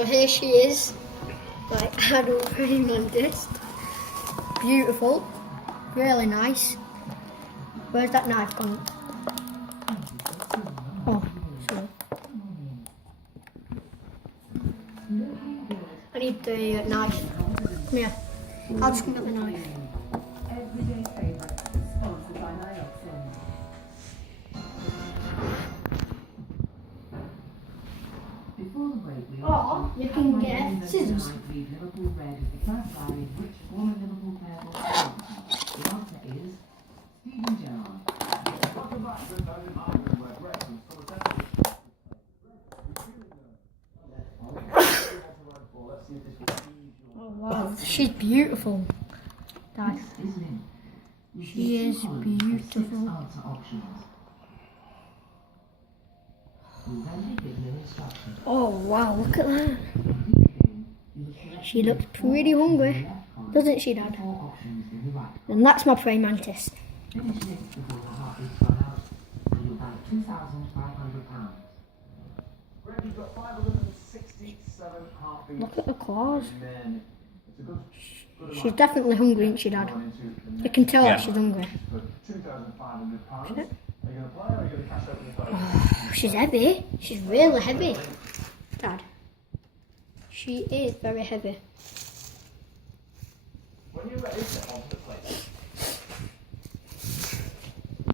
So here she is, like adult praying mantis. Beautiful, really nice. Where's that knife gone? Oh, sorry. I need the knife. Come here. I'll just come get the knife. Or you can get scissors. Oh wow, she's beautiful. Dad. She is beautiful. Oh wow, look at that. She looks pretty hungry, doesn't she, Dad? And that's my praying mantis. Look at the claws. She's definitely hungry, isn't she, Dad? You can tell that she's hungry. Oh, she's heavy. She's really heavy, Dad. She is very heavy.